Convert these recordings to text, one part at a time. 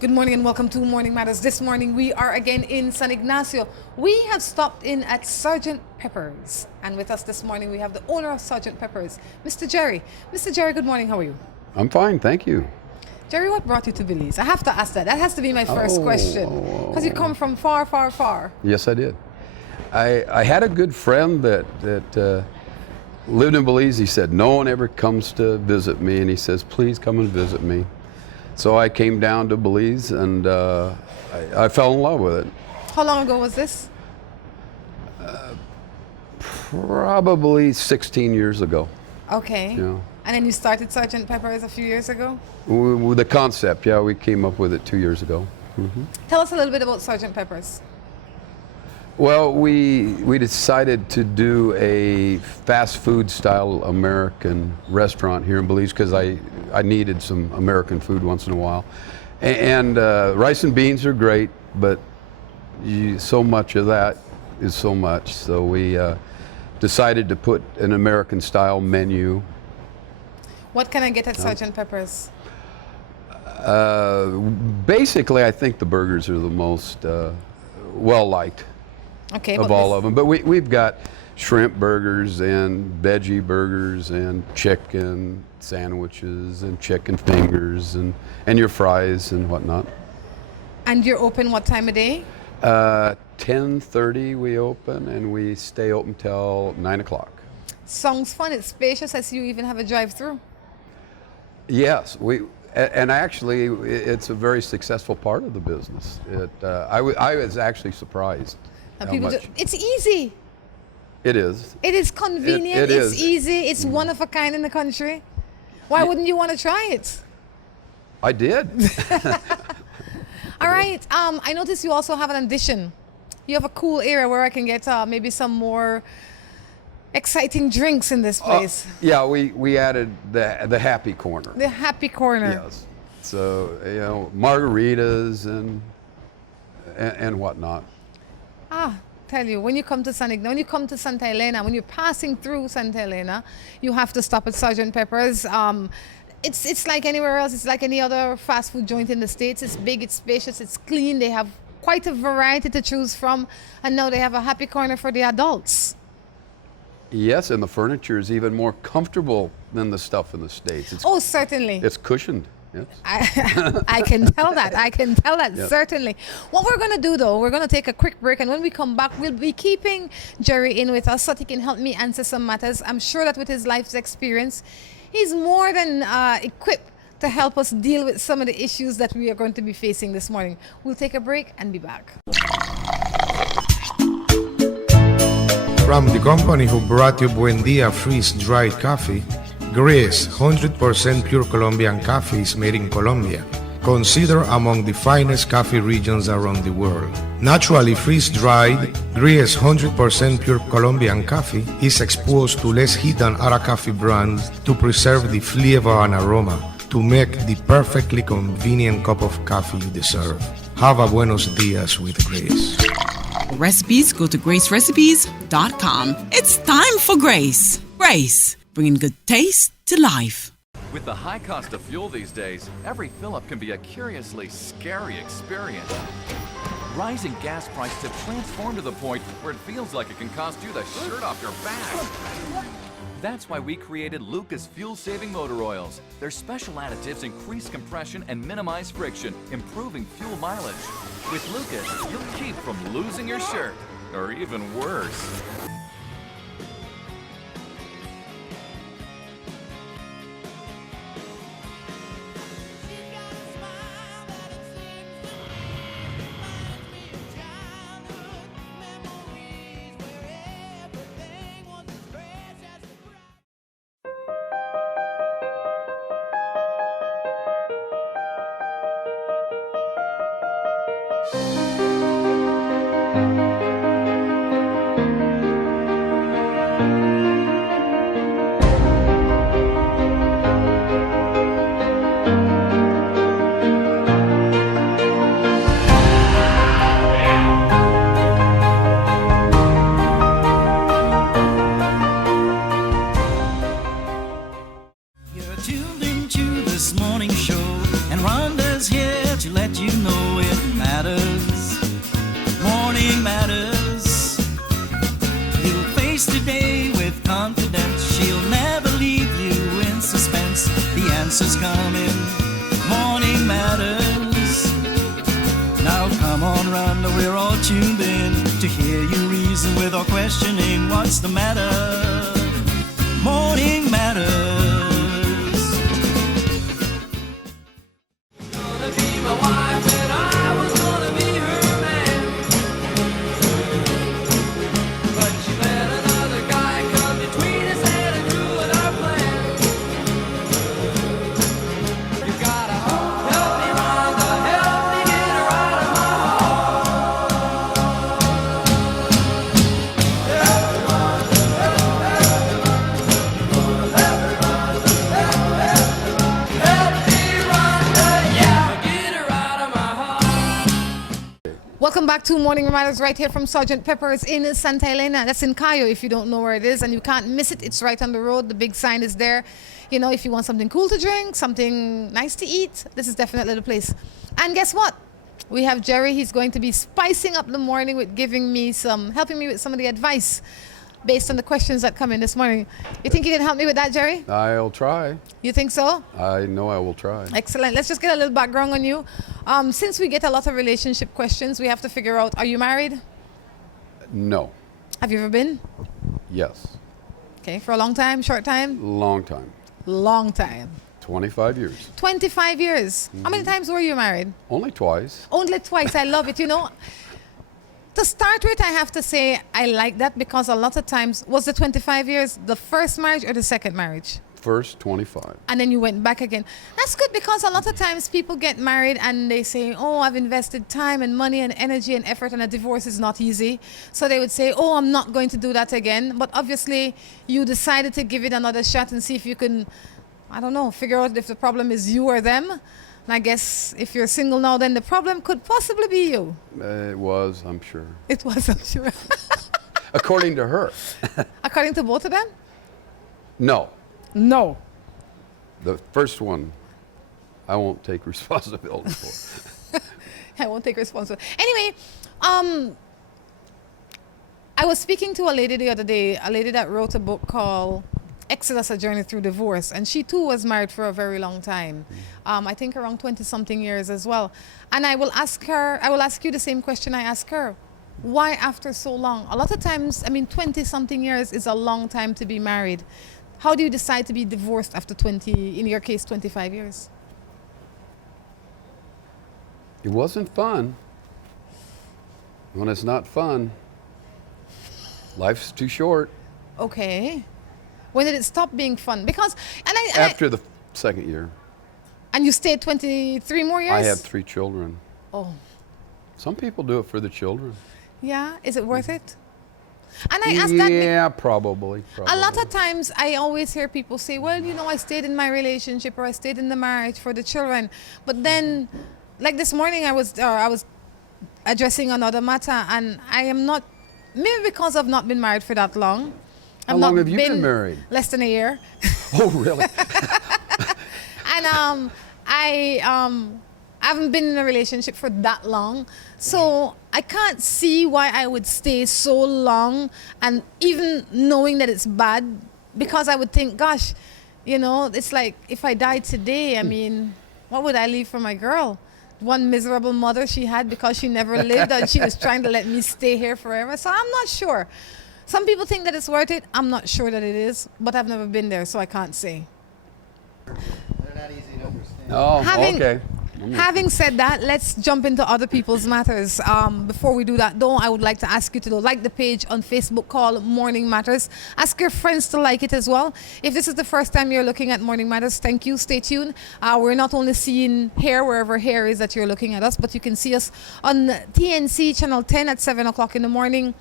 Good morning and welcome to Morning Matters. This morning we are again in San Ignacio. We have stopped in at Sergeant Pepper's, and with us this morning we have the owner of Sergeant Pepper's, Mr. Jerry. Mr. Jerry, good morning. How are you? I'm fine, thank you. Jerry, what brought you to Belize? I have to ask that. That has to be my first question, because you come from far, far, far. Yes, I did. I had a good friend that lived in Belize. He said no one ever comes to visit me, and he says, please come and visit me. So I came down to Belize, and I fell in love with it. How long ago was this? Probably 16 years ago. Okay. Yeah. And then you started Sergeant Pepper's a few years ago? With the concept, yeah, we came up with it 2 years ago. Mm-hmm. Tell us a little bit about Sergeant Pepper's. Well, we decided to do a fast food style American restaurant here in Belize because I needed some American food once in a while. And rice and beans are great, but so much of that is so much. So we decided to put an American style menu. What can I get at Sergeant Pepper's? Basically, I think the burgers are the most well-liked. Okay, of all of them. But we've got shrimp burgers and veggie burgers and chicken sandwiches and chicken fingers and your fries and whatnot. And you're open what time of day? 10:30 we open, and we stay open till 9 o'clock. Sounds fun. It's spacious. I see you even have a drive-through. Yes, and actually it's a very successful part of the business. I was actually surprised. And people it's easy. It is. It is convenient. It's easy. It's one of a kind in the country. Why wouldn't you want to try it? I did. All right. I noticed you also have an addition. You have a cool area where I can get maybe some more exciting drinks in this place. Yeah, we added the happy corner. The happy corner. Yes. So margaritas and whatnot. Tell you, when you come to when you come to Santa Elena, when you're passing through Santa Elena, you have to stop at Sergeant Pepper's. It's like anywhere else. It's like any other fast food joint in the States. It's big, it's spacious, it's clean. They have quite a variety to choose from, and now they have a happy corner for the adults. Yes, and the furniture is even more comfortable than the stuff in the States. Certainly. It's cushioned. Yes. I can tell that. I can tell that, Yes. certainly. What we're going to do, though, we're going to take a quick break, and when we come back, we'll be keeping Jerry in with us so that he can help me answer some matters. I'm sure that with his life's experience, he's more than equipped to help us deal with some of the issues that we are going to be facing this morning. We'll take a break and be back. From the company who brought you Buendia freeze-dried coffee, Gris 100% pure Colombian coffee is made in Colombia, considered among the finest coffee regions around the world. Naturally freeze-dried, Gris 100% pure Colombian coffee is exposed to less heat than other coffee brands to preserve the flavor and aroma to make the perfectly convenient cup of coffee you deserve. Have a buenos dias with Gris. Recipes, go to gracerecipes.com. It's time for Grace. Grace, bringing good taste to life. With the high cost of fuel these days, every fill-up can be a curiously scary experience. Rising gas prices have transformed to the point where it feels like it can cost you the shirt off your back. That's why we created Lucas fuel-saving motor oils. Their special additives increase compression and minimize friction, improving fuel mileage. With Lucas, you'll keep from losing your shirt, or even worse. answers coming. Morning Matters. Now come on, Rhonda, we're all tuned in to hear you reason without questioning what's the matter. Morning Matters. Gonna be my wife and I was gonna be her man, but she let another guy come between us and ruin our plan. You gotta help me, Rhonda, help me get her out of my Welcome back to Morning Reminders right here from Sergeant Pepper's in Santa Elena. That's in Cayo if you don't know where it is, and you can't miss it. It's right on the road. The big sign is there. You know, if you want something cool to drink, something nice to eat, this is definitely the place. And guess what? We have Jerry. He's going to be spicing up the morning with helping me with some of the advice based on the questions that come in this morning. You think you can help me with that, Jerry? I'll try. You think so? I know I will try. Excellent. Let's just get a little background on you. Since we get a lot of relationship questions, we have to figure out, are you married? No. Have you ever been? Yes. Okay, for a long time, short time? Long time. Long time. 25 years. 25 years. How many times were you married? Only twice. Only twice. I love it. You know, to start with, I have to say I like that because a lot of times, was the 25 years the first marriage or the second marriage? First 25. And then you went back again. That's good because a lot of times people get married and they say, oh, I've invested time and money and energy and effort and a divorce is not easy. So they would say, oh, I'm not going to do that again. But obviously you decided to give it another shot and see if you can, I don't know, figure out if the problem is you or them. And I guess if you're single now, then the problem could possibly be you. It was, I'm sure. It was, I'm sure. According to her. According to both of them? No. No. The first one, I won't take responsibility for. I won't take responsibility. Anyway, I was speaking to a lady the other day, a lady that wrote a book called Exodus, A Journey Through Divorce. And she too was married for a very long time. I think around 20-something years as well. And I will ask you the same question I asked her. Why after so long? A lot of times, 20-something years is a long time to be married. How do you decide to be divorced after 20, in your case, 25 years? It wasn't fun. When it's not fun, life's too short. Okay. When did it stop being fun? Because, After the second year. And you stayed 23 more years? I have 3 children. Oh. Some people do it for the children. Yeah? Is it worth it? And I asked that. Yeah, probably. A lot of times I always hear people say, well, you know, I stayed in my relationship or I stayed in the marriage for the children. But then, like this morning, I was addressing another matter, and I am not, maybe because I've not been married for that long. How long have you been married? Less than a year. Oh, really? And I haven't been in a relationship for that long. So I can't see why I would stay so long, and even knowing that it's bad, because I would think, gosh, you know, it's like if I died today, what would I leave for my girl? One miserable mother she had because she never lived and she was trying to let me stay here forever. So I'm not sure. Some people think that it's worth it. I'm not sure that it is, but I've never been there, so I can't say. They're not easy to understand. Oh, okay. Having said that, let's jump into other people's matters. Before we do that, though, I would like to ask you to like the page on Facebook called Morning Matters. Ask your friends to like it as well. If this is the first time you're looking at Morning Matters, thank you. Stay tuned. We're not only seeing hair wherever hair is that you're looking at us, but you can see us on TNC Channel 10 at 7 o'clock in the morning,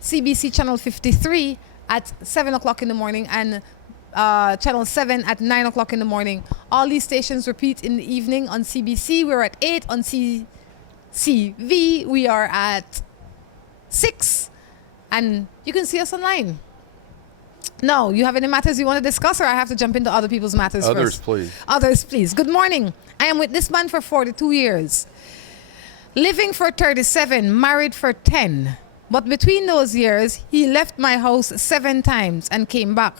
CBC Channel 53 at 7 o'clock in the morning, and Channel 7 at 9 o'clock in the morning. All these stations repeat in the evening. On CBC, we're at 8. On CCV, we are at 6. And you can see us online. Now, you have any matters you want to discuss, or I have to jump into other people's matters first? Others, please. Others, please. Good morning. I am with this man for 42 years. Living for 37, married for 10. But between those years, he left my house 7 times and came back.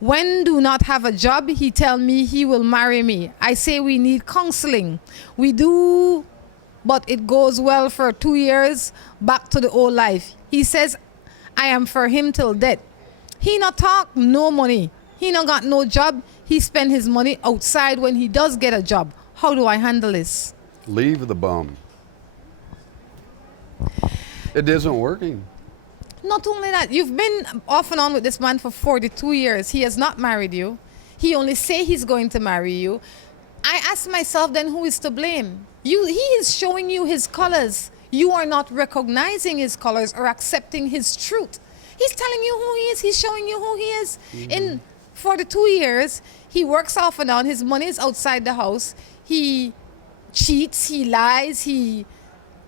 When do not have a job, he tell me he will marry me. I say we need counseling. We do, but it goes well for 2 years, back to the old life. He says I am for him till death. He not talk, no money. He not got no job. He spend his money outside when he does get a job. How do I handle this? Leave the bum. It isn't working. Not only that, you've been off and on with this man for 42 years. He has not married you. He only say he's going to marry you. I ask myself then, who is to blame? He is showing you his colors. You are not recognizing his colors or accepting his truth. He's telling you who he is. He's showing you who he is. In 42 years, he works off and on. His money is outside the house. He cheats, he lies, he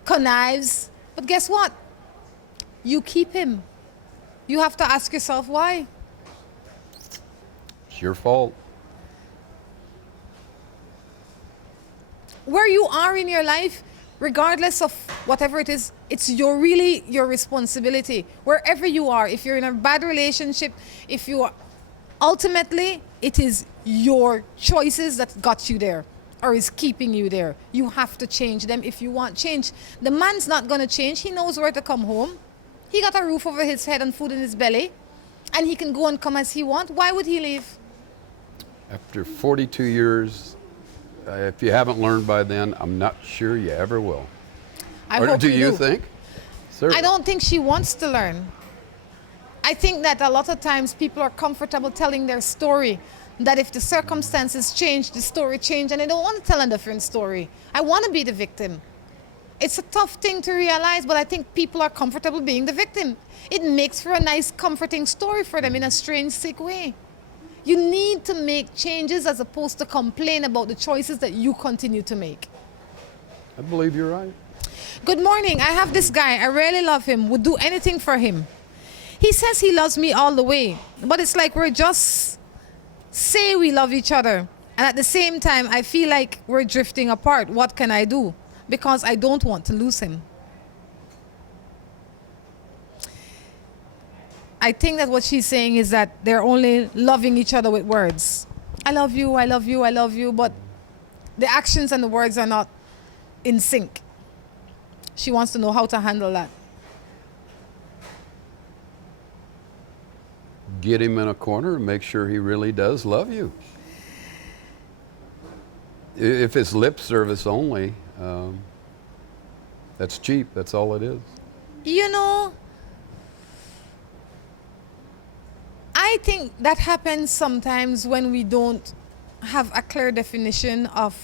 connives. But guess what? You keep him. You have to ask yourself why. It's your fault. Where you are in your life, regardless of whatever it is, it's really your responsibility. Wherever you are, if you're in a bad relationship, if you are, ultimately, it is your choices that got you there or is keeping you there. You have to change them if you want change. The man's not going to change. He knows where to come home. He got a roof over his head and food in his belly, and he can go and come as he wants. Why would he leave? After 42 years, if you haven't learned by then, I'm not sure you ever will. I Or hope do you do. think? Sir. I don't think she wants to learn. I think that a lot of times people are comfortable telling their story, that if the circumstances change, the story change, and they don't want to tell a different story. I want to be the victim. It's a tough thing to realize, but I think people are comfortable being the victim. It makes for a nice, comforting story for them in a strange, sick way. You need to make changes as opposed to complain about the choices that you continue to make. I believe you're right. Good morning. I have this guy. I really love him. Would do anything for him. He says he loves me all the way, but it's like we're just say we love each other. And at the same time, I feel like we're drifting apart. What can I do? Because I don't want to lose him. I think that what she's saying is that they're only loving each other with words. I love you, I love you, I love you, but the actions and the words are not in sync. She wants to know how to handle that. Get him in a corner and make sure he really does love you. If it's lip service only, that's cheap. That's all it is. You know, I think that happens sometimes when we don't have a clear definition of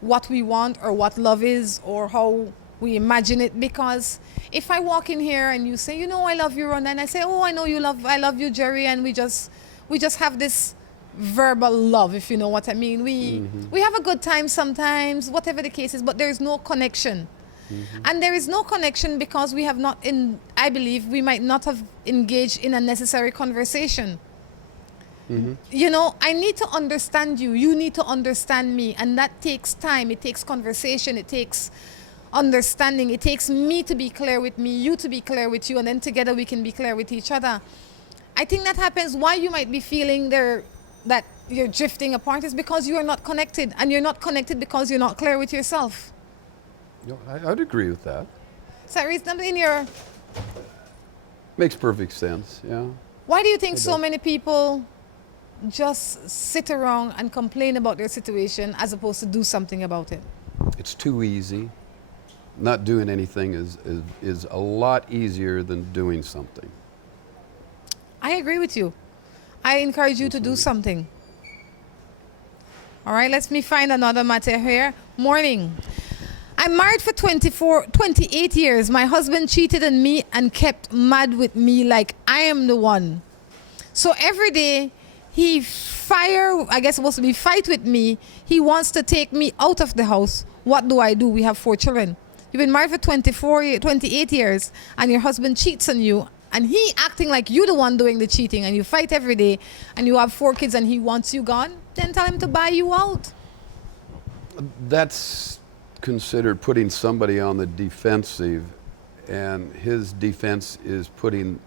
what we want or what love is or how we imagine it. Because if I walk in here and you say, you know, I love you, Rhonda, and I say, oh, I know you love, I love you, Jerry, and we just have this verbal love, if you know what I mean. We have a good time sometimes, whatever the case is, but there is no connection. And there is no connection because we have not, I believe, we might not have engaged in a necessary conversation. You know, I need to understand you. You need to understand me. And that takes time. It takes conversation. It takes understanding. It takes me to be clear with me, you to be clear with you, and then together we can be clear with each other. I think that happens. Why you might be feeling that you're drifting apart is because you are not connected. And you're not connected because you're not clear with yourself. I'd agree with that. Is that reasonable in your... Makes perfect sense, yeah. Why do you think so many people just sit around and complain about their situation as opposed to do something about it? It's too easy. Not doing anything is a lot easier than doing something. I agree with you. I encourage you to do something. All right, let me find another matter here. Morning. I'm married for 28 years. My husband cheated on me and kept mad with me like I am the one. So every day he supposed to be fight with me. He wants to take me out of the house. What do I do? We have 4 children. You've been married for 28 years and your husband cheats on you and he acting like you're the one doing the cheating and you fight every day and you have 4 kids and he wants you gone, then tell him to buy you out. That's considered putting somebody on the defensive, and his defense is putting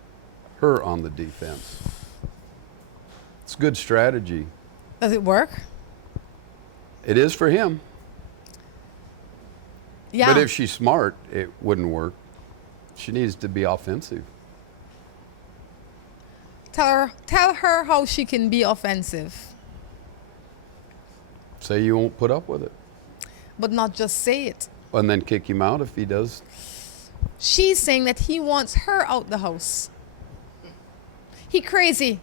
her on the defense. It's good strategy. Does it work? It is for him. Yeah. But if she's smart, it wouldn't work. She needs to be offensive. Tell her how she can be offensive, Say you won't put up with it. but not just say it. And then kick him out if he does. She's saying that he wants her out the house. He crazy.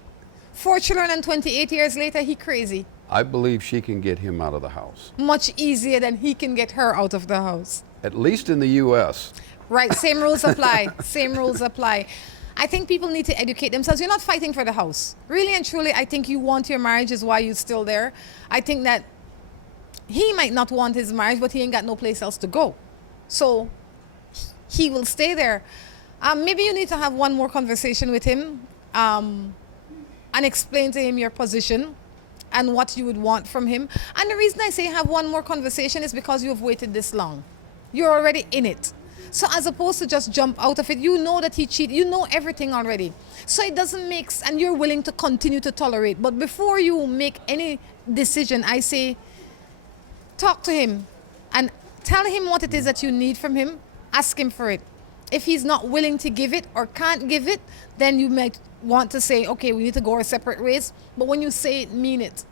4 children and 28 years later, he crazy. I believe she can get him out of the house. Much easier than he can get her out of the house. At least in the U.S. Right, same rules apply. Same rules apply. I think people need to educate themselves. You're not fighting for the house. Really and truly, I think you want your marriage is why you're still there. I think that he might not want his marriage, but he ain't got no place else to go. So he will stay there. Maybe you need to have one more conversation with him and explain to him your position and what you would want from him. And the reason I say have one more conversation is because you have waited this long. You're already in it. So as opposed to just jump out of it, you know that he cheated. You know everything already. So it doesn't make sense, and you're willing to continue to tolerate. But before you make any decision, I say, talk to him and tell him what it is that you need from him. Ask him for it. If he's not willing to give it or can't give it, then you might want to say, okay, we need to go our separate ways. But when you say it, mean it.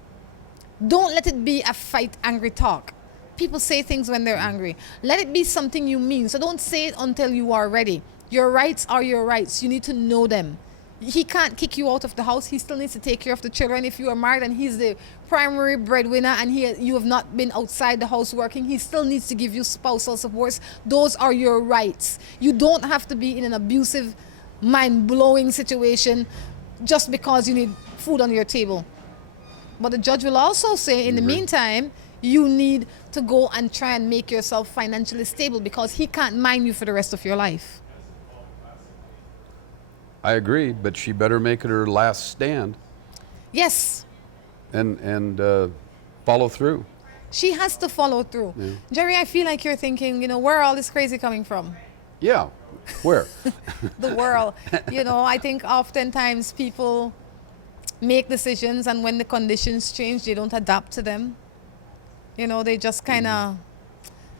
Don't let it be a fight, angry talk. People say things when they're angry. Let it be something you mean. So don't say it until you are ready. Your rights are your rights. You need to know them. He can't kick you out of the house. He still needs to take care of the children. If you are married and he's the primary breadwinner and you have not been outside the house working, he still needs to give you spousal support. Those are your rights. You don't have to be in an abusive, mind-blowing situation just because you need food on your table. But the judge will also say, in the meantime, you need to go and try and make yourself financially stable because he can't mind you for the rest of your life. I agree, but she better make it her last stand Yes, and follow through. she has to follow through. Yeah. Jerry, I feel like you're thinking, where all this crazy coming from? Yeah. Where? The world. I think oftentimes people make decisions and when the conditions change, they don't adapt to them. They just kind of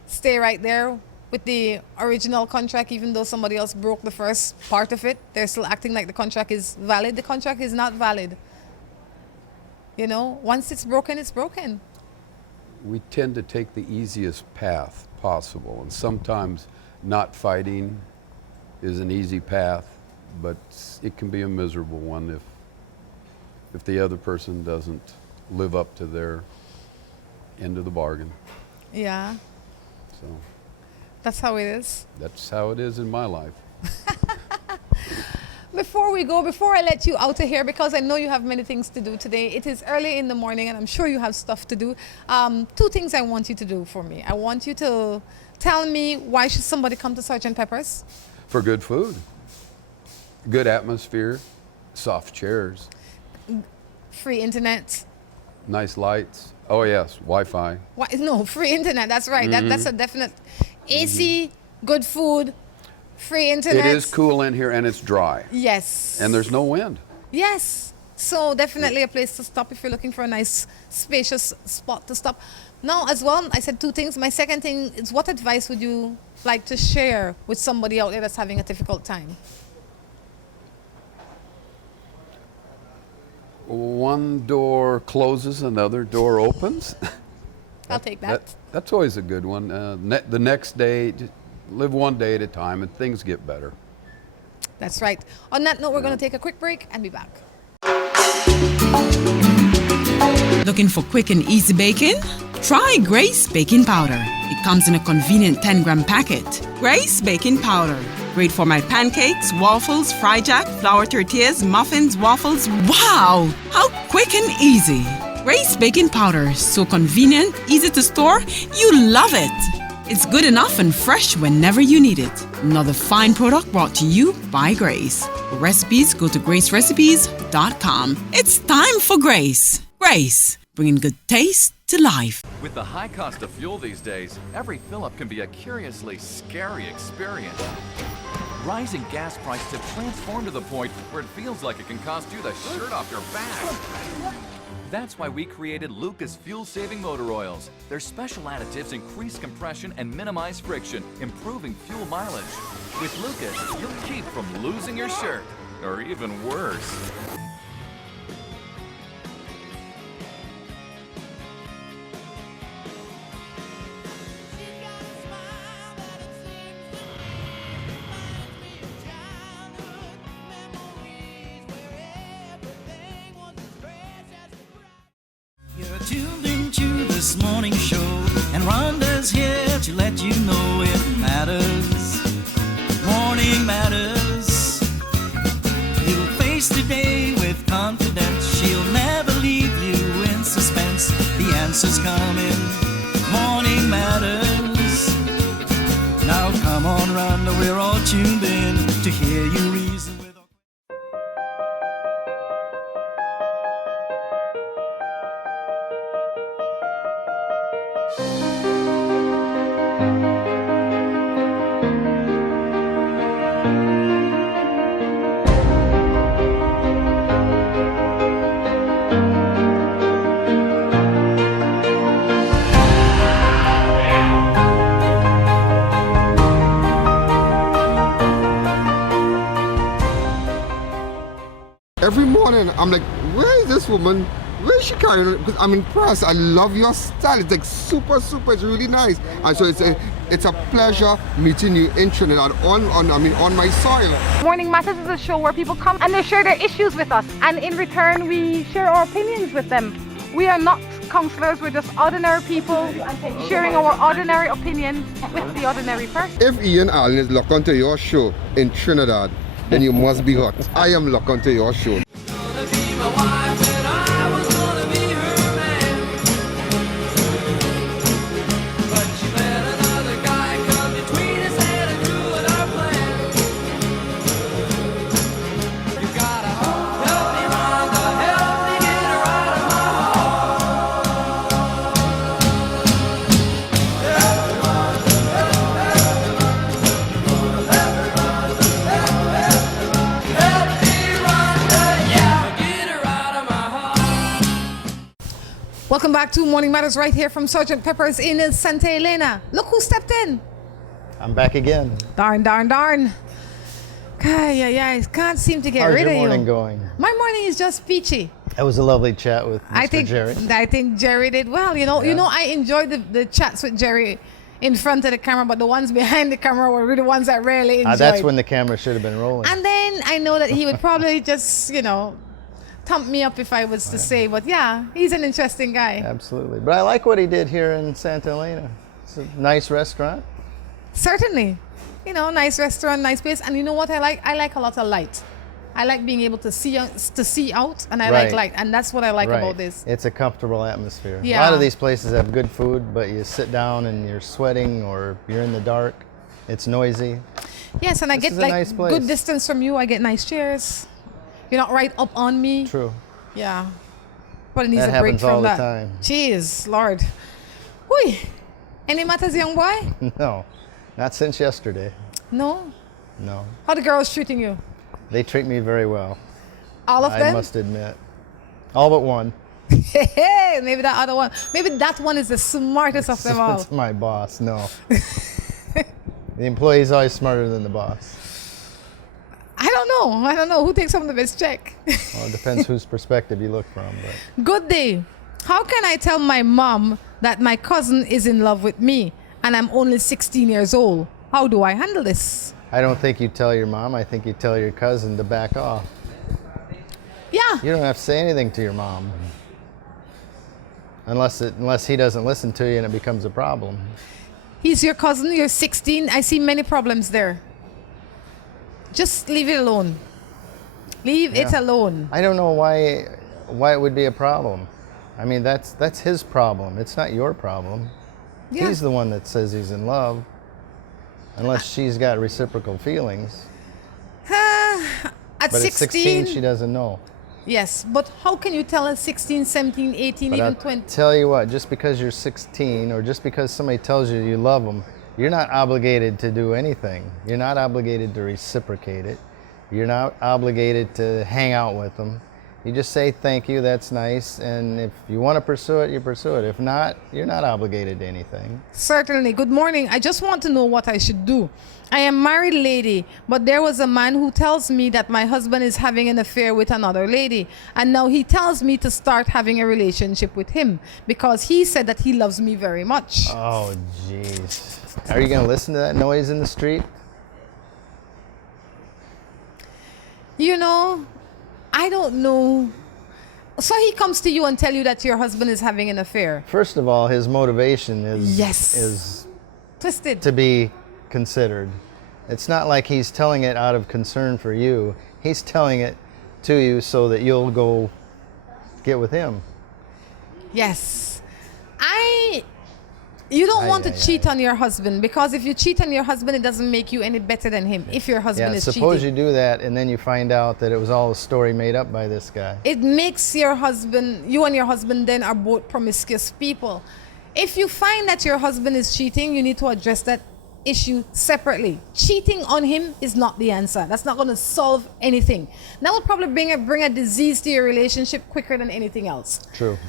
stay right there with the original contract, even though somebody else broke the first part of it. They're still acting like the contract is valid. The contract is not valid. Once it's broken, it's broken. We tend to take the easiest path possible, and sometimes not fighting is an easy path, but it can be a miserable one if the other person doesn't live up to their end of the bargain. Yeah, So that's how it is. that's how it is in my life. Before I let you out of here, because I know you have many things to do today, it is early in the morning and I'm sure you have stuff to do. 2 things I want you to do for me. I want you to tell me, why should somebody come to Sgt. Pepper's? For good food, good atmosphere, soft chairs, Free internet. nice lights. Oh yes, Wi-Fi. Why? No, free internet. That's right. That's a definite. AC, good food, free internet. It is cool in here and it's dry. Yes. And there's no wind. Yes. So definitely a place to stop if you're looking for a nice, spacious spot to stop. Now, as well, I said 2 things. My second thing is, what advice would you like to share with somebody out there that's having a difficult time? One door closes, another door opens. I'll take that. That's always a good one. The next day, just live one day at a time and things get better. That's right. On that note, we're going to take a quick break and be back. Looking for quick and easy baking? Try Grace Baking Powder. It comes in a convenient 10-gram packet. Grace Baking Powder. Great for my pancakes, waffles, fry jack, flour tortillas, muffins, waffles. Wow! How quick and easy. Grace Baking Powder. So convenient, easy to store. You love it. It's good enough and fresh whenever you need it. Another fine product brought to you by Grace. For recipes, go to gracerecipes.com. It's time for Grace. Grace, bringing good taste to life. With the high cost of fuel these days, every fill-up can be a curiously scary experience. Rising gas prices have transformed to the point where it feels like it can cost you the shirt off your back. That's why we created Lucas fuel-saving motor oils. Their special additives increase compression and minimize friction, improving fuel mileage. With Lucas, you'll keep from losing your shirt, or even worse. You're tuned into this morning show, and Rhonda's here to let you know it matters. Morning matters. You'll face today with confidence. She'll never leave you in suspense. The answer's coming. Morning matters. Now come on, Rhonda, we're all tuned in to hear you reason with. Every morning, I'm like, where is this woman? Where is she carrying it? Because I'm impressed. I love your style. It's like super. It's really nice. And so it's a pleasure meeting you in Trinidad on my soil. Morning Matters is a show where people come and they share their issues with us, and in return we share our opinions with them. We are not counselors, we're just ordinary people sharing our ordinary opinions with the ordinary person. If Ian Allen is locked onto your show in Trinidad, then you must be hot. I am locked onto your show. Welcome back to Morning Matters right here from Sergeant Pepper's in Santa Elena. Look who stepped in. I'm back again. Darn. I can't seem to get How's rid your of you. morning going? My morning is just peachy. That was a lovely chat with Mr. Jerry. I think Jerry did well. You know, I enjoyed the chats with Jerry in front of the camera, but the ones behind the camera were the ones that rarely enjoyed. That's when the camera should have been rolling. And then I know that he would probably just, thump me up if I was to say, but yeah, he's an interesting guy. Absolutely. But I like what he did here in Santa Elena. It's a nice restaurant. Certainly. Nice restaurant, nice place. And you know what I like? I like a lot of light. I like being able to see out, and I like light. And that's what I like about this. It's a comfortable atmosphere. Yeah. A lot of these places have good food, but you sit down and you're sweating or you're in the dark. It's noisy. Yes, and I get nice place. Good distance from you. I get nice chairs. You're not right up on me. True. Yeah. But it needs That a break happens from all the that. time. Jeez, Lord. Whoo. Any matters, young boy? No, not since yesterday. No? No. How the girls treating you? They treat me very well. All of I them? must admit. All but one. Hey, maybe that other one. Maybe that one is the smartest of them all. It's my boss, no. The employee's always smarter than the boss. I don't know. Who takes home the best check? Well, it depends whose perspective you look from. But Good day. How can I tell my mom that my cousin is in love with me and I'm only 16 years old? How do I handle this? I don't think you tell your mom. I think you tell your cousin to back off. Yeah. You don't have to say anything to your mom. Unless he doesn't listen to you and it becomes a problem. He's your cousin, you're 16. I see many problems there. Just leave it alone. Leave it alone. I don't know why it would be a problem. I mean, that's his problem. It's not your problem. Yeah. He's the one that says he's in love. Unless she's got reciprocal feelings. At But 16, at 16, she doesn't know. yes, but how can you tell at 16, 17, 18, But even I'll 20? tell you what, just because you're 16 or just because somebody tells you you love them You're not obligated to do anything. You're not obligated to reciprocate it. You're not obligated to hang out with them. You just say thank you, that's nice, and if you want to pursue it, you pursue it. If not, you're not obligated to anything. Certainly. Good morning. I just want to know what I should do. I am a married lady, but there was a man who tells me that my husband is having an affair with another lady, and now he tells me to start having a relationship with him because he said that he loves me very much. Oh, jeez. Are you going to listen to that noise in the street? You know, I don't know. So he comes to you and tell you that your husband is having an affair. First of all, his motivation is twisted to be considered. It's not like he's telling it out of concern for you. He's telling it to you so that you'll go get with him. Yes. You don't want to cheat on your husband, because if you cheat on your husband, it doesn't make you any better than him if your husband is cheating. Suppose you do that and then you find out that it was all a story made up by this guy. It makes you and your husband then are both promiscuous people. If you find that your husband is cheating, you need to address that issue separately. Cheating on him is not the answer. That's not going to solve anything. That will probably bring a disease to your relationship quicker than anything else. True.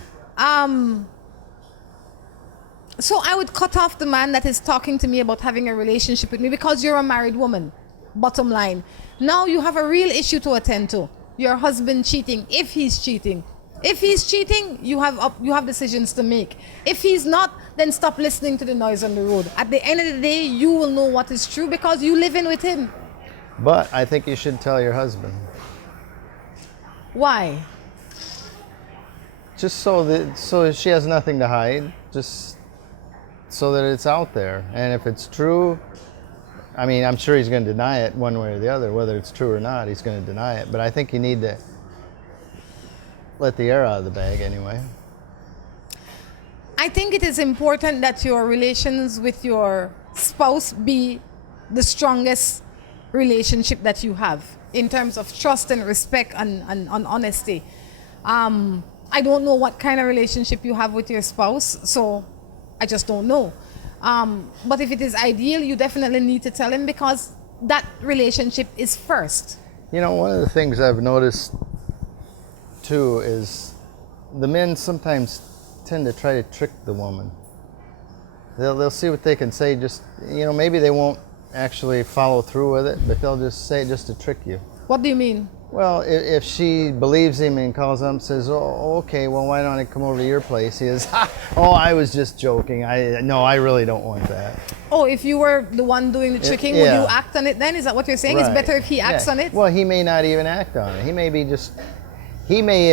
So I would cut off the man that is talking to me about having a relationship with me, because you're a married woman. Bottom line. Now you have a real issue to attend to. Your husband cheating, if he's cheating. If he's cheating, you have decisions to make. If he's not, then stop listening to the noise on the road. At the end of the day, you will know what is true because you live in with him. But I think you should tell your husband. Why? Just so she has nothing to hide. Just so that it's out there. And if it's true, I mean, I'm sure he's going to deny it one way or the other. Whether it's true or not, he's going to deny it. But I think you need to let the air out of the bag anyway. I think it is important that your relations with your spouse be the strongest relationship that you have in terms of trust and respect and honesty. I don't know what kind of relationship you have with your spouse, so I just don't know. But if it is ideal, you definitely need to tell him, because that relationship is first. You know, one of the things I've noticed too is the men sometimes tend to try to trick the woman. They'll see what they can say, just, you know, maybe they won't actually follow through with it, but they'll just say it just to trick you. What do you mean? Well, if she believes him and calls him, says, "Oh, okay, well, why don't I come over to your place?" He is, "Oh, I was just joking. I really don't want that." Oh, if you were the one doing the tricking, would you act on it then? Is that what you're saying? Right. It's better if he acts on it? Well, he may not even act on it. He may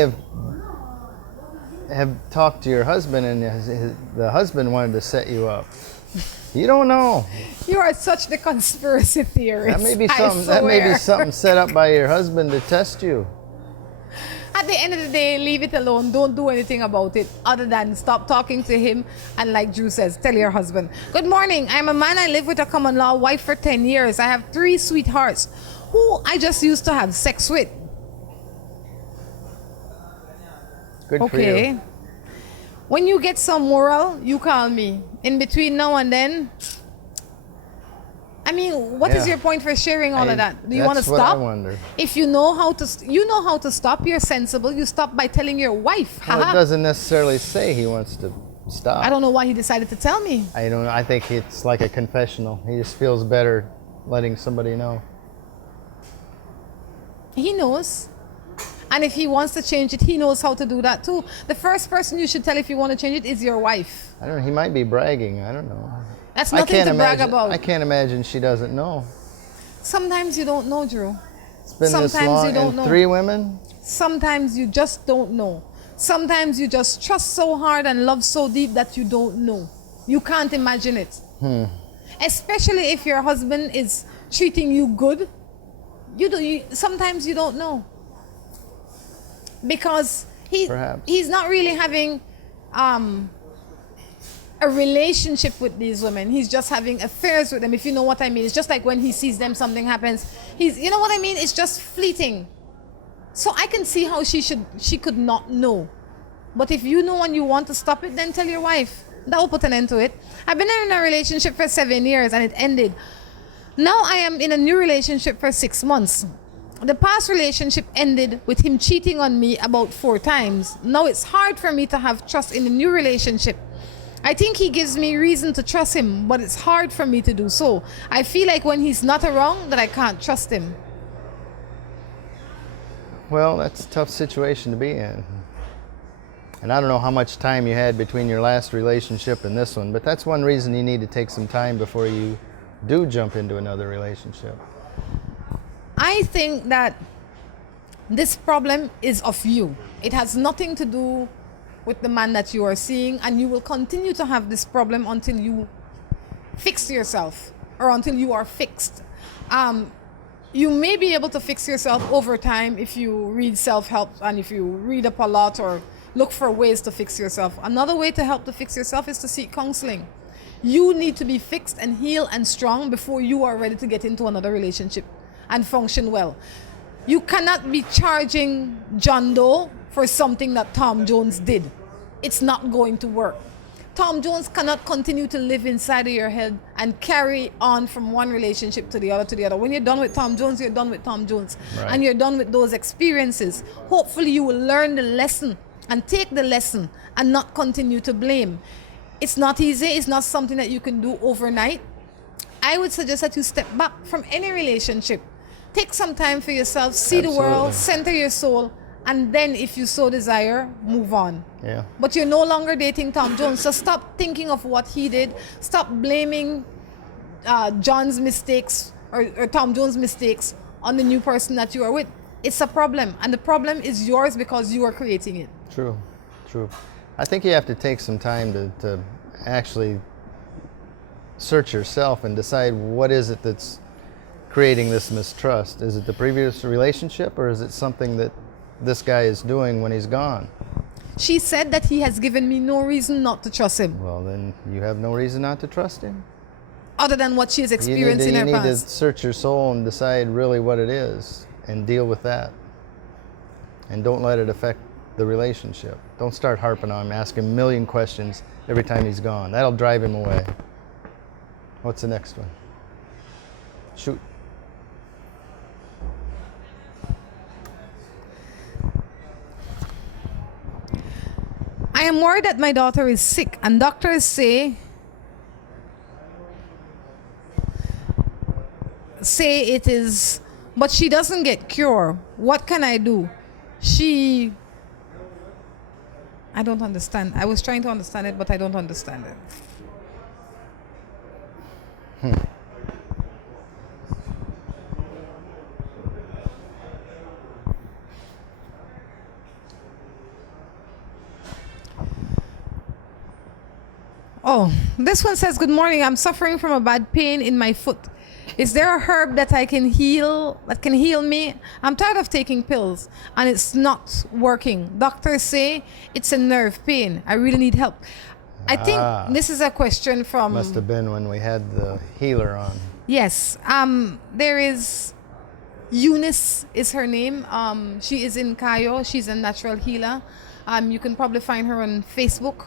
have talked to your husband, and the husband wanted to set you up. You don't know. You are such the conspiracy theorist. That may be something set up by your husband to test you. At the end of the day, leave it alone. Don't do anything about it other than stop talking to him, and like Drew says, tell your husband. Good morning. I'm a man. I live with a common law wife for 10 years. I have 3 sweethearts who I just used to have sex with. Good for you. When you get some moral, you call me. In between now and then, I mean, what is your point for sharing all of that? Do you want to stop? That's what I wonder. If you know how to stop, you're sensible. You stop by telling your wife. Well, it doesn't necessarily say he wants to stop. I don't know why he decided to tell me. I think it's like a confessional. He just feels better letting somebody know. He knows. And if he wants to change it, he knows how to do that too. The first person you should tell if you want to change it is your wife. I don't know. He might be bragging. I don't know. That's nothing to brag about. I can't imagine she doesn't know. Sometimes you don't know, Drew. It's been Sometimes this long, you don't and know. 3 women? Sometimes you just don't know. Sometimes you just trust so hard and love so deep that you don't know. You can't imagine it. Especially if your husband is treating you good. Sometimes you don't know. Because he's not really having a relationship with these women. He's just having affairs with them, if you know what I mean. It's just like when he sees them, something happens. You know what I mean? It's just fleeting. So I can see how she could not know. But if you know and you want to stop it, then tell your wife. That will put an end to it. I've been in a relationship for 7 years and it ended. Now I am in a new relationship for 6 months. The past relationship ended with him cheating on me about 4 times. Now it's hard for me to have trust in the new relationship. I think he gives me reason to trust him, but it's hard for me to do so. I feel like when he's not around that I can't trust him. Well, that's a tough situation to be in. And I don't know how much time you had between your last relationship and this one, but that's one reason you need to take some time before you do jump into another relationship. I think that this problem is of you. It has nothing to do with the man that you are seeing, and you will continue to have this problem until you fix yourself or until you are fixed. You may be able to fix yourself over time if you read self-help and if you read up a lot or look for ways to fix yourself. Another way to help to fix yourself is to seek counseling. You need to be fixed and healed and strong before you are ready to get into another relationship and function well. You cannot be charging John Doe for something that Tom Jones did. It's not going to work. Tom Jones cannot continue to live inside of your head and carry on from one relationship to the other to the other. When you're done with Tom Jones, you're done with Tom Jones. Right. And you're done with those experiences. Hopefully you will learn the lesson and take the lesson and not continue to blame. It's not easy. It's not something that you can do overnight. I would suggest that you step back from any relationship. Take some time for yourself, see the world, center your soul, and then if you so desire, move on. Yeah. But you're no longer dating Tom Jones, so stop thinking of what he did. Stop blaming John's mistakes or Tom Jones' mistakes on the new person that you are with. It's a problem, and the problem is yours because you are creating it. True, true. I think you have to take some time to actually search yourself and decide what is it that's creating this mistrust. Is it the previous relationship, or is it something that this guy is doing when he's gone? She said that he has given me no reason not to trust him, Well, then you have no reason not to trust him. other than what she has You experienced in her need to past. search your soul and decide really what it is and deal with that. And don't let it affect the relationship. Don't start harping on him, asking a million questions every time he's gone. That'll drive him away. What's the next one? Shoot. I am worried that my daughter is sick, and doctors say it is, but she doesn't get cure. What can I do? I don't understand. I was trying to understand it, but I don't understand it. Oh, this one says, good morning. I'm suffering from a bad pain in my foot. Is there a herb that can heal me? I'm tired of taking pills and it's not working. Doctors say it's a nerve pain. I really need help. I think this is a question from... Must have been when we had the healer on. Yes. There is... Eunice is her name. She is in Cayo. She's a natural healer. You can probably find her on Facebook.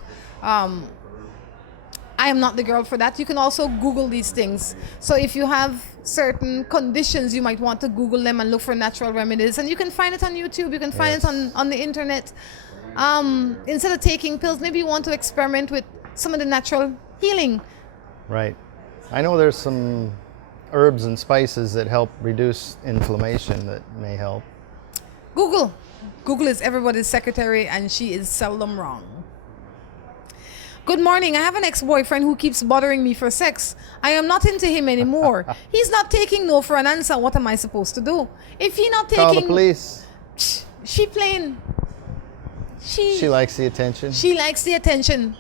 I am not the girl for that. You can also Google these things. So if you have certain conditions, you might want to Google them and look for natural remedies. And you can find it on YouTube. You can find it on the internet. Instead of taking pills, maybe you want to experiment with some of the natural healing. Right. I know there's some herbs and spices that help reduce inflammation that may help. Google. Google is everybody's secretary, and she is seldom wrong. Good morning. I have an ex-boyfriend who keeps bothering me for sex. I am not into him anymore. He's not taking no for an answer. What am I supposed to do? If he's not taking... Call the police. She plain... She likes the attention. She likes the attention.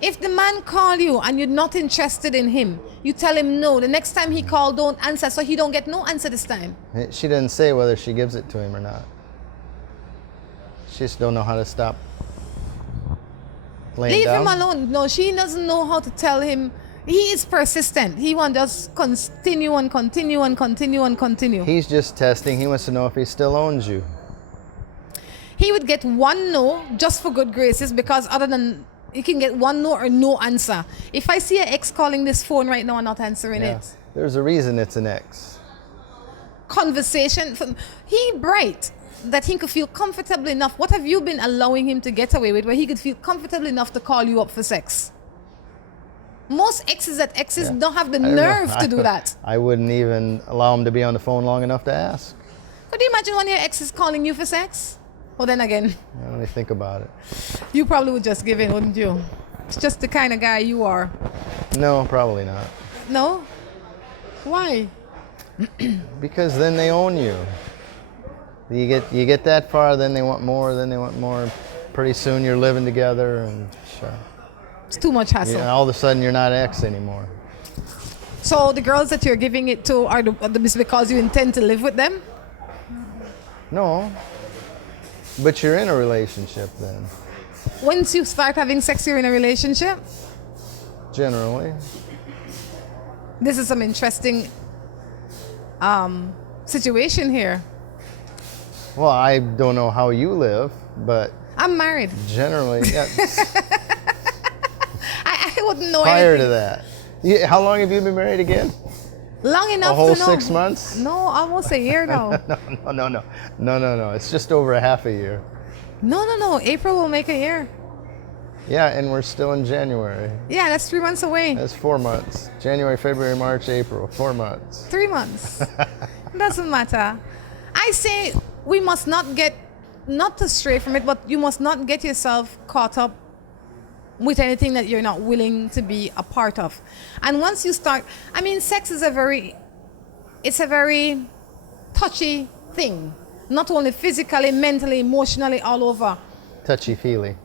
If the man call you and you're not interested in him, you tell him no. The next time he call, don't answer, so he don't get no answer this time. She didn't say whether she gives it to him or not. She just don't know how to stop laying Leave down. him alone. No, she doesn't know how to tell him. He is persistent. He wants just continue and continue and continue and continue. He's just testing. He wants to know if he still owns you. He would get one no just for good graces, because other than You can get one no or no answer. If I see an ex calling this phone right now and not answering Yeah. it, There's a reason it's an ex. conversation. He bright that he could feel comfortable enough. What have you been allowing him to get away with where he could feel comfortable enough to call you up for sex? Most exes don't have the I don't know. nerve to do that. I wouldn't even allow him to be on the phone long enough to ask. Could you imagine one of your exes calling you for sex? Well, then again, Let me think about it. you probably would just give in, wouldn't you? It's just the kind of guy you are. No, probably not. No? Why? Because then they own you. You get that far, then they want more, then they want more. Pretty soon you're living together, and sure. It's too much hassle. All of a sudden you're not ex anymore. So the girls that you're giving it to are is because you intend to live with them? No, but you're in a relationship then, Once you start having sex, you're in a relationship? generally. This is some interesting situation here. Well, I don't know how you live, but I'm married. generally, yeah, I wouldn't know prior anything. to that. How long have you been married again? Long enough A whole to know. 6 months? No, almost a year now. No. It's just over a half a year. No. April will make a year. Yeah, and we're still in January. Yeah, that's 3 months away. That's 4 months. January, February, March, April. 4 months. 3 months. Doesn't matter. I say we must not get, not to stray from it, but you must not get yourself caught up with anything that you're not willing to be a part of. And once you start, I mean, sex is it's a very touchy thing. Not only physically, mentally, emotionally, all over. Touchy-feely.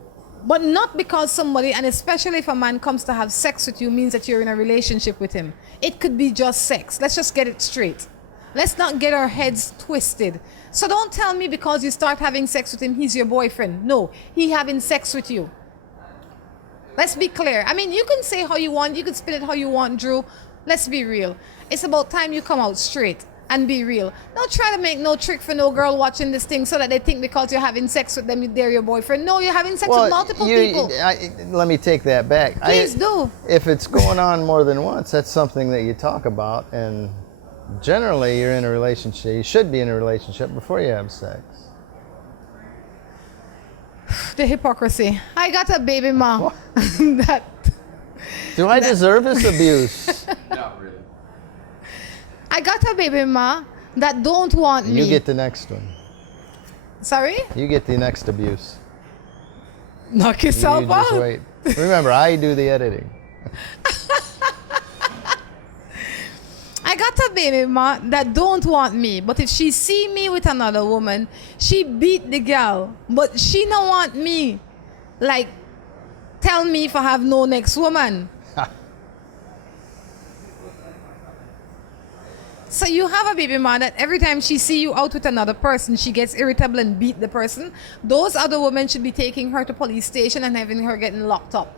But not because somebody, and especially if a man comes to have sex with you, means that you're in a relationship with him. It could be just sex. Let's just get it straight. Let's not get our heads twisted. So don't tell me because you start having sex with him, he's your boyfriend. No, he having sex with you. Let's be clear. I mean, you can say how you want, you can spin it how you want, Drew. Let's be real. It's about time you come out straight and be real. Don't try to make no trick for no girl watching this thing so that they think because you're having sex with them, they're your boyfriend. No, you're having sex with multiple people. Let me take that back. Please do. If it's going on more than once, that's something that you talk about, and generally you're in a relationship. You should be in a relationship before you have sex. The hypocrisy. I got a baby mom. Do I deserve this abuse? Not really. I got a baby ma that don't want me. You get the next one. Sorry? You get the next abuse. Knock You yourself just out. wait. Remember, I do the editing. I got a baby ma that don't want me, but if she see me with another woman, she beat the girl, but she don't want me. Like, tell me if I have no next woman. So you have a baby ma that every time she see you out with another person, she gets irritable and beat the person. Those other women should be taking her to police station and having her getting locked up.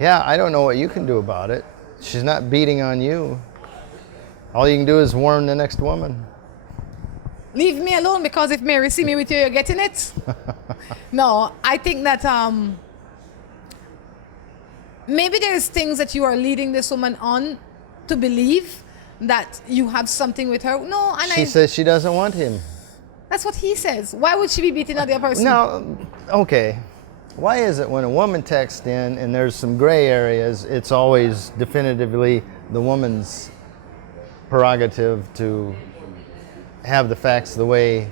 Yeah, I don't know what you can do about it. She's not beating on you. All you can do is warn the next woman. Leave me alone, because if Mary see me with you, you're getting it. No, I think that maybe there's things that you are leading this woman on to believe that you have something with her. No, and She says she doesn't want him. that's what he says. Why would she be beating another person? Now, okay. Why is it when a woman texts in and there's some gray areas, it's always definitively the woman's prerogative to have the facts the way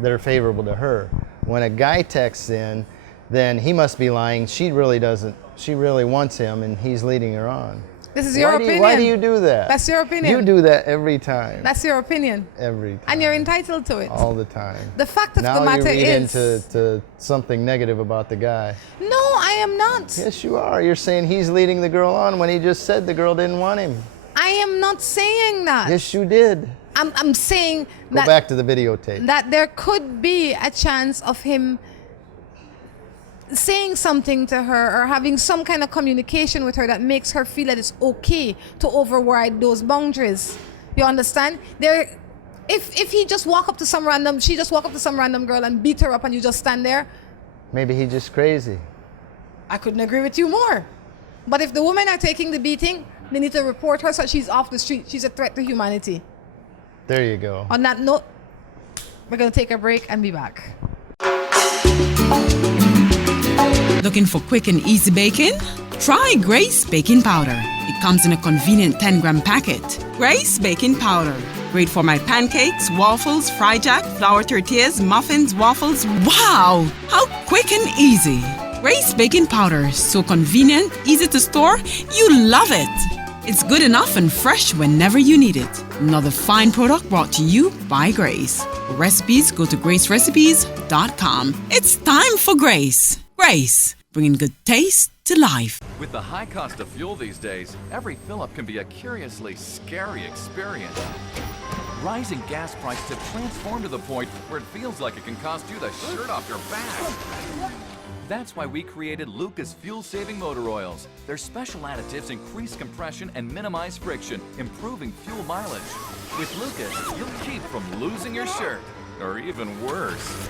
that are favorable to her? When a guy texts in, then he must be lying. She really doesn't. She really wants him, and he's leading her on. This is your opinion. Why do you do that? That's your opinion. You do that every time. That's your opinion. Every time. And you're entitled to it. All the time. The fact of now the matter you read is... into something negative about the guy. No, I am not. Yes, you are. You're saying he's leading the girl on when he just said the girl didn't want him. I am not saying that. Yes, you did. I'm saying Go that, back to the videotape. that there could be a chance of him saying something to her or having some kind of communication with her that makes her feel that it's okay to override those boundaries. You understand? If he just she just walk up to some random girl and beat her up and you just stand there. Maybe he's just crazy. I couldn't agree with you more. But if the women are taking the beating, they need to report her so she's off the street. She's a threat to humanity. There you go. On that note, we're going to take a break and be back. Looking for quick and easy baking? Try Grace Baking Powder. It comes in a convenient 10-gram packet. Grace Baking Powder. Great for my pancakes, waffles, fry jack, flour tortillas, muffins, waffles. Wow! How quick and easy. Grace Baking Powder. So convenient, easy to store. You love it. It's good enough and fresh whenever you need it. Another fine product brought to you by Grace. For recipes, go to gracerecipes.com. It's time for Grace. Grace, bringing good taste to life. With the high cost of fuel these days, every fill-up can be a curiously scary experience. Rising gas prices have transformed to the point where it feels like it can cost you the shirt off your back. That's why we created Lucas fuel-saving motor oils. Their special additives increase compression and minimize friction, improving fuel mileage. With Lucas, you'll keep from losing your shirt, or even worse.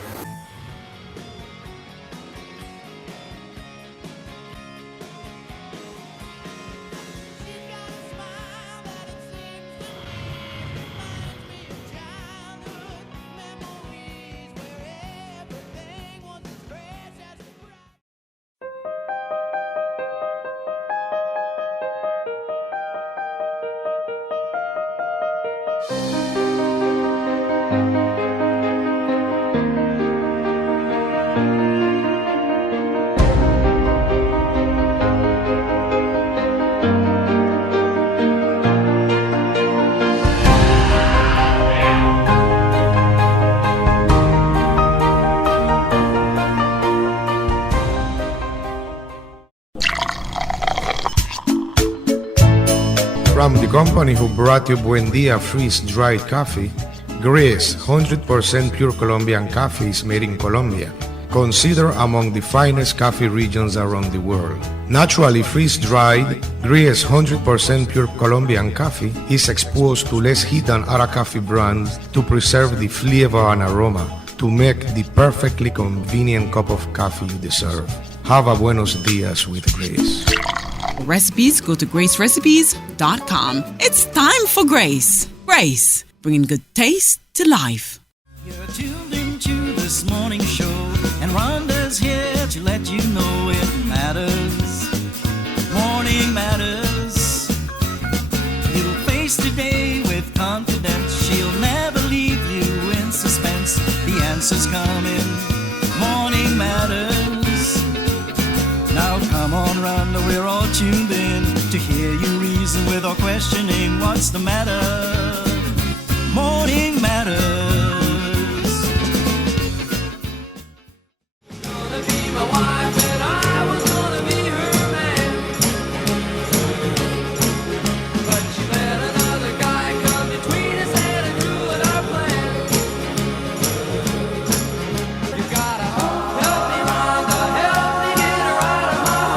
From the company who brought you Buen Dia freeze-dried coffee, Gris 100% pure Colombian coffee is made in Colombia, considered among the finest coffee regions around the world. Naturally freeze-dried, Gris 100% pure Colombian coffee is exposed to less heat than other coffee brands to preserve the flavor and aroma to make the perfectly convenient cup of coffee you deserve. Have a buenos dias with Gris. For recipes, go to gracerecipes.com. It's time for Grace. Grace, bringing good taste to life. You're tuned into this morning show, and Rhonda's here to let you know it matters. Morning matters. You'll face today with confidence. She'll never leave you in suspense. The answer's coming. Morning matters. Now come on, Rhonda, we're all tuned in to hear you reason without questioning what's the matter. Morning matters. Gonna be my wife and I was gonna be her man, but she let another guy come between us and it ruined our plan. You gotta help me, Rhonda, help me get her out of my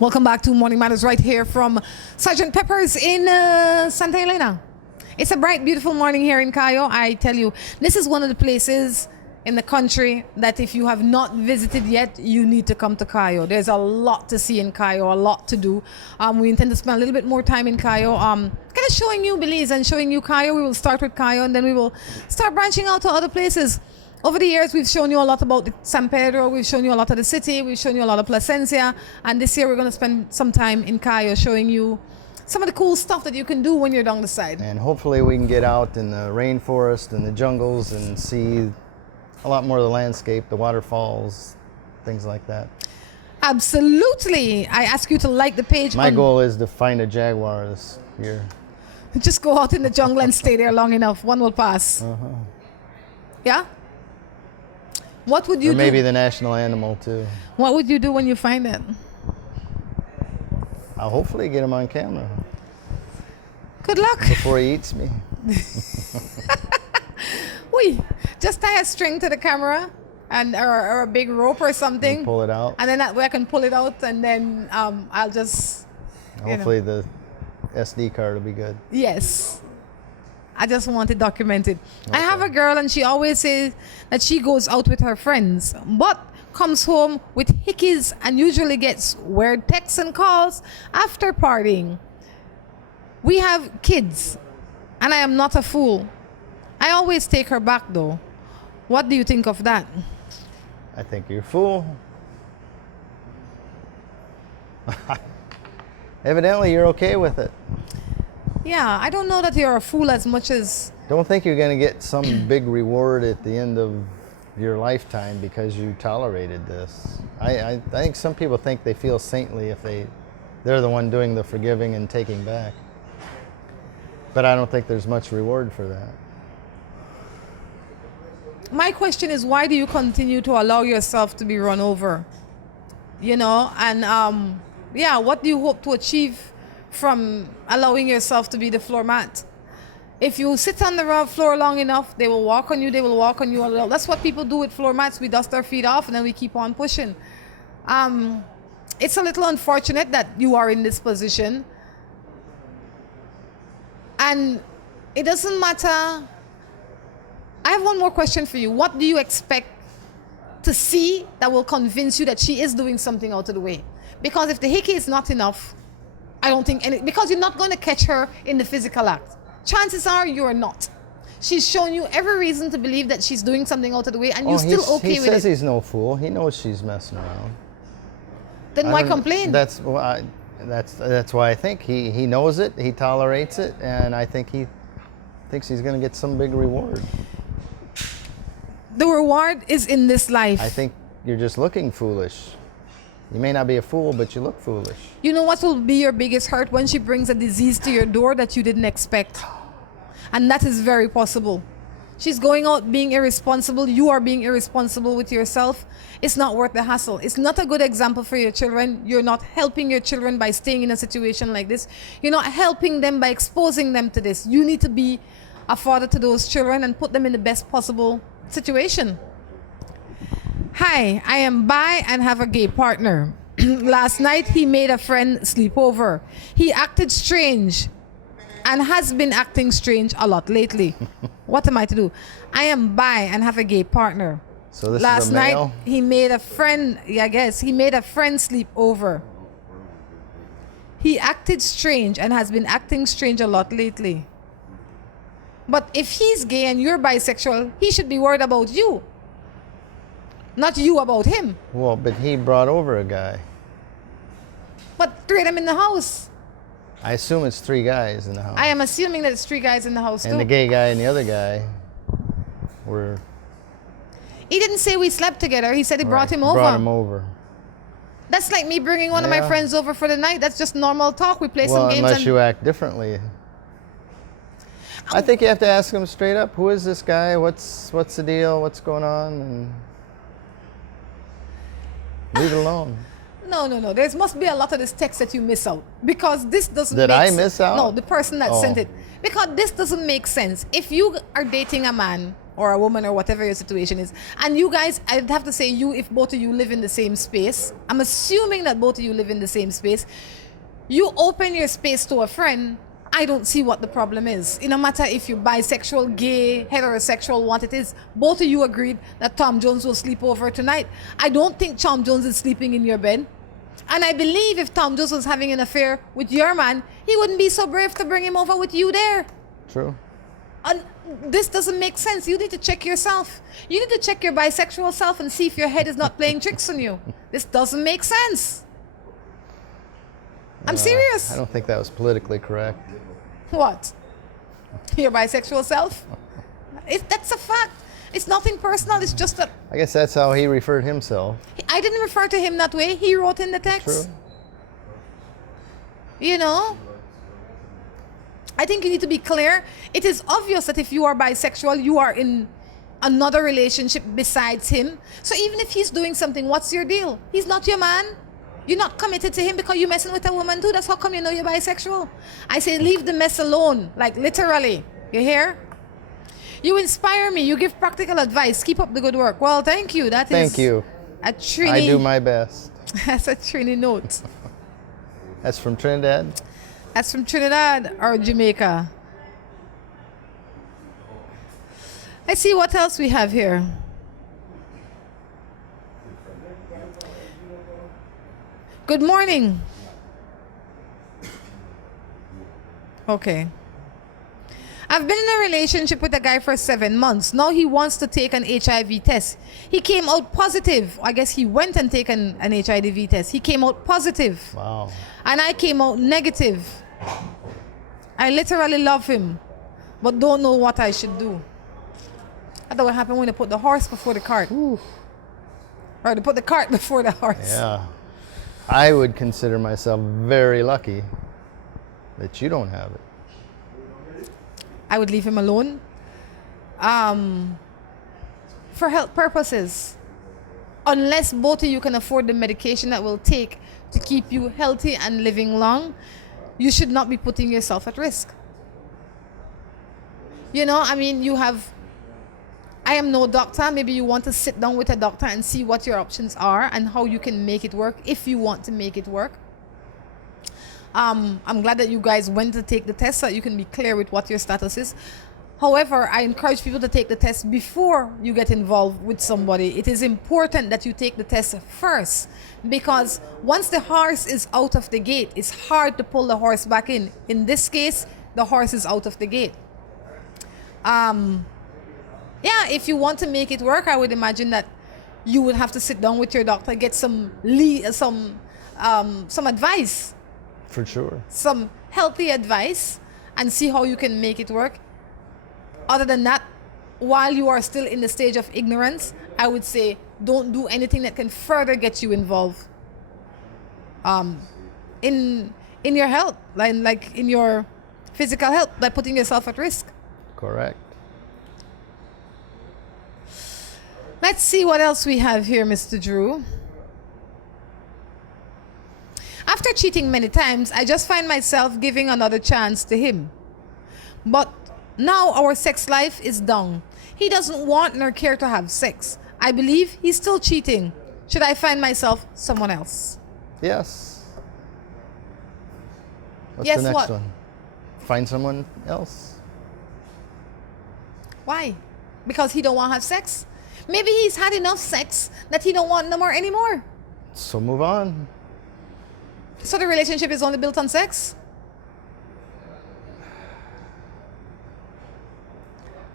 Welcome back to Morning Matters right here from Sgt. Pepper's in Santa Elena. It's a bright, beautiful morning here in Cayo. I tell you, this is one of the places in the country that if you have not visited yet, you need to come to Cayo. There's a lot to see in Cayo, a lot to do. We intend to spend a little bit more time in Cayo, kind of showing you Belize and showing you Cayo. We will start with Cayo and then we will start branching out to other places. Over the years, we've shown you a lot about San Pedro, we've shown you a lot of the city, we've shown you a lot of Placencia, and this year we're going to spend some time in Cayo showing you some of the cool stuff that you can do when you're down the side. And hopefully we can get out in the rainforest and the jungles and see a lot more of the landscape, the waterfalls, things like that. Absolutely. I ask you to like the page. My goal is to find a jaguar this year. Just go out in the jungle and stay there long enough. One will pass. Yeah? What would you or do? maybe the national animal too. What would you do when you find it? I'll hopefully get him on camera Good luck. before he eats me. Wait, just tie a string to the camera and or a big rope or something. And pull it out. And then that way I can pull it out, and then I'll just. Hopefully the SD card will be good. Yes. I just want it documented. Okay. I have a girl, and she always says that she goes out with her friends, but comes home with hickeys and usually gets weird texts and calls after partying. We have kids, and I am not a fool. I always take her back, though. What do you think of that? I think you're a fool. Evidently, you're okay with it. Yeah, I don't know that you're a fool as much as... Don't think you're going to get some big reward at the end of your lifetime because you tolerated this. I think some people think they feel saintly if they're the one doing the forgiving and taking back. But I don't think there's much reward for that. My question is, why do you continue to allow yourself to be run over? You know, and yeah, what do you hope to achieve from allowing yourself to be the floor mat? If you sit on the floor long enough, they will walk on you, they will walk on you a little. That's what people do with floor mats. We dust our feet off and then we keep on pushing. It's a little unfortunate that you are in this position. And it doesn't matter. I have one more question for you. What do you expect to see that will convince you that she is doing something out of the way? Because if the hickey is not enough, I don't think because you're not going to catch her in the physical act. Chances are you're not. She's shown you every reason to believe that she's doing something out of the way, and you're still okay with it. He says he's no fool. He knows she's messing around. Then why complain? That's why I think he knows it. He tolerates it, and I think he thinks he's going to get some big reward. The reward is in this life. I think you're just looking foolish. You may not be a fool, but you look foolish. You know what will be your biggest hurt? When she brings a disease to your door that you didn't expect. And that is very possible. She's going out being irresponsible. You are being irresponsible with yourself. It's not worth the hassle. It's not a good example for your children. You're not helping your children by staying in a situation like this. You're not helping them by exposing them to this. You need to be a father to those children and put them in the best possible situation. Hi, I am bi and have a gay partner. Last night he made a friend sleep over. He acted strange and has been acting strange a lot lately. What am I to do? I am bi and have a gay partner. So this Last is a male? night he made a friend, I guess, he made a friend sleep over. He acted strange and has been acting strange a lot lately. But if he's gay and you're bisexual, he should be worried about you. Not you about him. Well, but he brought over a guy. But three of them in the house. I assume it's 3 guys in the house. I am assuming that it's 3 guys in the house too. And the gay guy and the other guy were... He didn't say we slept together. He said he brought him over. Brought him over. That's like me bringing one of my friends over for the night. That's just normal talk. We play some games. Unless you act differently. I think you have to ask him straight up, who is this guy? What's the deal? What's going on? And leave it alone. No. There must be a lot of this text that you miss out. Because this doesn't make sense. Did I miss out? No, the person that sent it. Because this doesn't make sense. If you are dating a man or a woman or whatever your situation is, and you guys, I'd have to say you, if both of you live in the same space, I'm assuming that both of you live in the same space, you open your space to a friend, I don't see what the problem is. No matter if you're bisexual, gay, heterosexual, what it is, both of you agreed that Tom Jones will sleep over tonight. I don't think Tom Jones is sleeping in your bed. And I believe if Tom Jones was having an affair with your man, he wouldn't be so brave to bring him over with you there. True. And this doesn't make sense. You need to check yourself. You need to check your bisexual self and see if your head is not playing tricks on you. This doesn't make sense. I'm serious. I don't think that was politically correct. What? Your bisexual self? That's a fact. It's nothing personal. It's just that... I guess that's how he referred himself. I didn't refer to him that way. He wrote in the text. True. You know? I think you need to be clear. It is obvious that if you are bisexual, you are in another relationship besides him. So even if he's doing something, what's your deal? He's not your man. You're not committed to him because you're messing with a woman too. That's how come you know you're bisexual. I say leave the mess alone. Like literally. You hear? You inspire me. You give practical advice. Keep up the good work. Well, thank you. Thank you. A Trini. I do my best. That's a Trini note. That's from Trinidad. That's from Trinidad or Jamaica. Let's see what else we have here. Good morning. Okay. I've been in a relationship with a guy for 7 months. Now he wants to take an HIV test. He came out positive. I guess he went and taken an HIV test. He came out positive. Wow. And I came out negative. I literally love him, but don't know what I should do. I thought what happened when they put the horse before the cart. Or they put the cart before the horse. Yeah. I would consider myself very lucky that you don't have it. I would leave him alone. For health purposes. Unless both of you can afford the medication that will take to keep you healthy and living long, you should not be putting yourself at risk. You know, I mean, I am no doctor. Maybe you want to sit down with a doctor and see what your options are and how you can make it work if you want to make it work. I'm glad that you guys went to take the test so that you can be clear with what your status is. However, I encourage people to take the test before you get involved with somebody. It is important that you take the test first, because once the horse is out of the gate, it's hard to pull the horse back in. In this case, the horse is out of the gate. Yeah, if you want to make it work, I would imagine that you would have to sit down with your doctor, get some advice. For sure. Some healthy advice and see how you can make it work. Other than that, while you are still in the stage of ignorance, I would say don't do anything that can further get you involved in your health, like in your physical health, by putting yourself at risk. Correct. Let's see what else we have here, Mr. Drew. After cheating many times, I just find myself giving another chance to him. But now our sex life is down. He doesn't want nor care to have sex. I believe he's still cheating. Should I find myself someone else? Yes. What's Yes, the next what? one? Find someone else. Why? Because he don't want to have sex? Maybe he's had enough sex that he don't want no more anymore. So move on. So the relationship is only built on sex?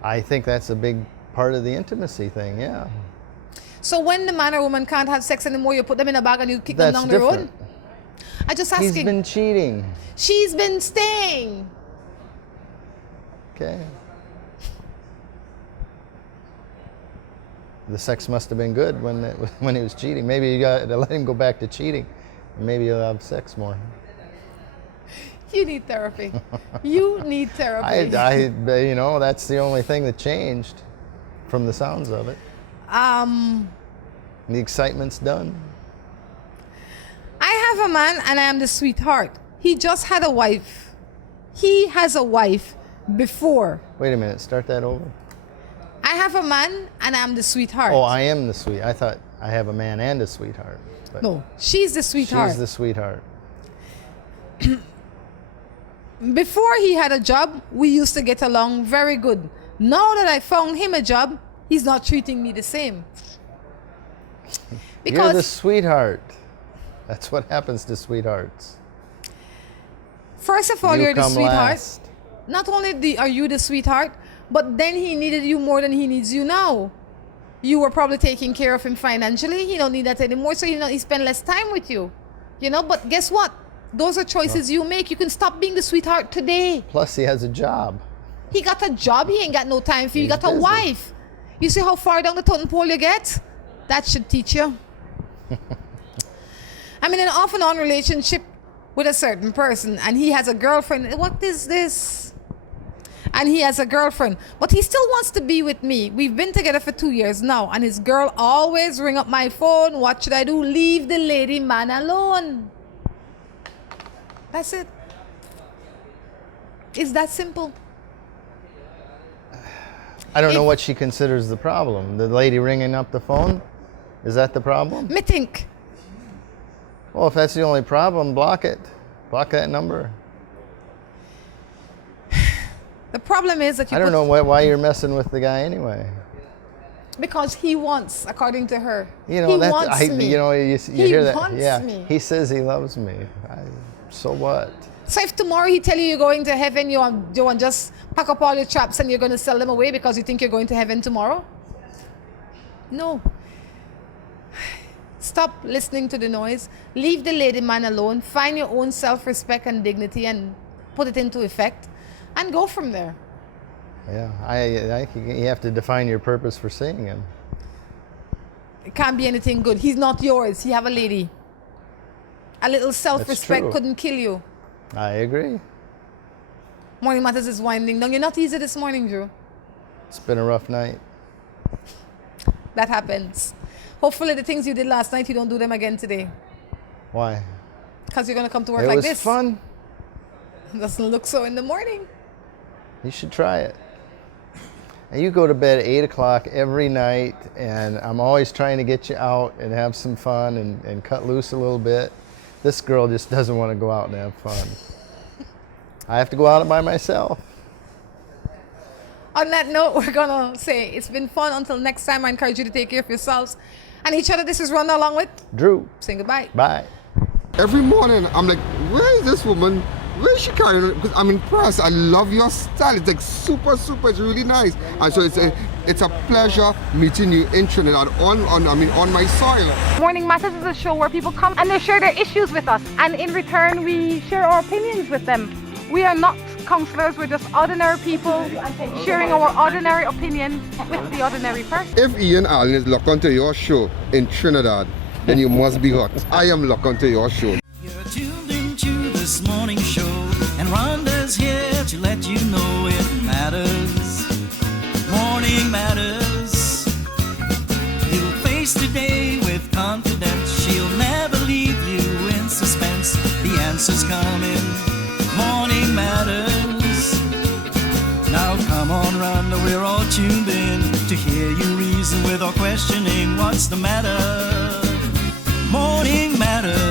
I think that's a big part of the intimacy thing, yeah. So when the man or woman can't have sex anymore, you put them in a bag and you kick them That's down the road? different. I just asking. He's been cheating. She's been staying. Okay. The sex must have been good when he was cheating. Maybe you got to let him go back to cheating. Maybe you'll have sex more. You need therapy. You need therapy. You know, that's the only thing that changed from the sounds of it. The excitement's done. I have a man and I am the sweetheart. He just had a wife. He has a wife before. Wait a minute, start that over. I have a man and I am the sweetheart. Oh, I am the sweet. I thought I have a man and a sweetheart. But no, she's the sweetheart. She's the sweetheart. Before he had a job, we used to get along very good. Now that I found him a job, he's not treating me the same. Because you're the sweetheart. That's what happens to sweethearts. First of all, you're the come sweetheart. last. Not only are you the sweetheart, but then he needed you more than he needs you now. You were probably taking care of him financially. He don't need that anymore, so he spend less time with you. You know, but guess what? Those are choices you make. You can stop being the sweetheart today. Plus, he has a job. He got a job. He ain't got no time for you. He He's got a busy. wife. You see how far down the totem pole you get? That should teach you. I'm in an off and on relationship with a certain person, and he has a girlfriend. What is this? And he has a girlfriend, but he still wants to be with me. We've been together for 2 years now, and his girl always ring up my phone. What should I do? Leave the lady man alone. That's it. It's that simple. I don't know If- what she considers the problem. The lady ringing up the phone? Is that the problem? Me think. Well, if that's the only problem, block it. Block that number. The problem is that you I don't put- know why you're messing with the guy anyway. because he wants, according to her. You know, he that's, wants me. you know, you He hear that. wants Yeah, me. he says he loves me. So what? So if tomorrow he tell you you're going to heaven, you want just pack up all your traps and you're going to sell them away because you think you're going to heaven tomorrow? No. Stop listening to the noise. Leave the lady man alone. Find your own self-respect and dignity and put it into effect and go from there. Yeah, I you have to define your purpose for seeing him. It can't be anything good. He's not yours. You have a lady. A little self-respect true. couldn't kill you. I agree. Morning Matters is winding down. You're not easy this morning, Drew. It's been a rough night. That happens. Hopefully the things you did last night, you don't do them again today. Why? Because you're going to come to work It like was this. fun. It doesn't look so in the morning. You should try it. And you go to bed at 8 o'clock every night, and I'm always trying to get you out and have some fun and cut loose a little bit. This girl just doesn't want to go out and have fun. I have to go out by myself. On that note, we're going to say it's been fun. Until next time, I encourage you to take care of yourselves and each other. This is Rhonda along with Drew, saying goodbye. bye. Every morning, I'm like, where is this woman? Where is she carrying on? Because I'm impressed. I love your style. It's like super, super. It's really nice. And so it's a pleasure meeting you in Trinidad on my soil. Morning Matters is a show where people come and they share their issues with us, and in return we share our opinions with them. We are not counselors, we're just ordinary people sharing our ordinary opinions with the ordinary person. If Ian Allen is locked onto your show in Trinidad, then you must be hot. I am locked onto your show. You're tuned into this morning show, and Rhonda's here to let you know it matters. Morning Matters. You'll face today with confidence. She'll never leave you in suspense. The answer's coming. Morning Matters. Now come on, Rhonda, we're all tuned in to hear you reason without questioning what's the matter. Morning Matters.